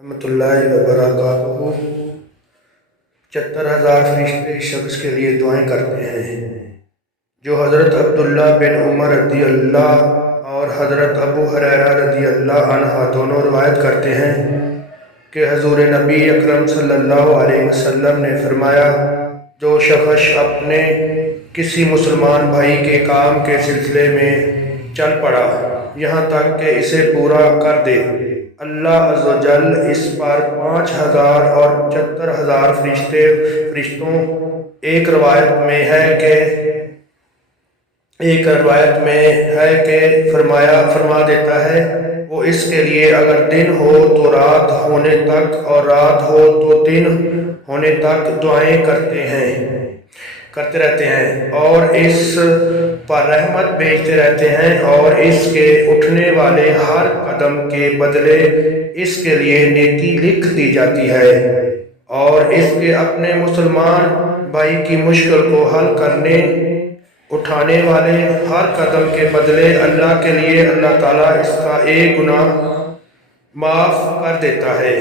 رحمۃ اللہ وبرکاتہ 75,000 فرشتے اس شخص کے لیے دعائیں کرتے ہیں جو حضرت عبداللہ بن عمر رضی اللہ اور حضرت ابو ہریرہ رضی اللہ عنہ دونوں روایت کرتے ہیں کہ حضور نبی اکرم صلی اللہ علیہ وسلم نے فرمایا، جو شخص اپنے کسی مسلمان بھائی کے کام کے سلسلے میں چل پڑا یہاں تک کہ اسے پورا کر دے، اللہ عز و جل اس پر 5,000 اور 75,000 فرشتوں ایک روایت میں ہے کہ فرما دیتا ہے، وہ اس کے لیے اگر دن ہو تو رات ہونے تک اور رات ہو تو دن ہونے تک دعائیں کرتے رہتے ہیں اور اس پر رحمت بھیجتے رہتے ہیں، اور اس کے اٹھنے والے ہر قدم کے بدلے اس کے لیے نیکی لکھ دی جاتی ہے، اور اس کے اپنے مسلمان بھائی کی مشکل کو حل کرنے اٹھانے والے ہر قدم کے بدلے اللہ کے لیے اللہ تعالیٰ اس کا ایک گناہ معاف کر دیتا ہے۔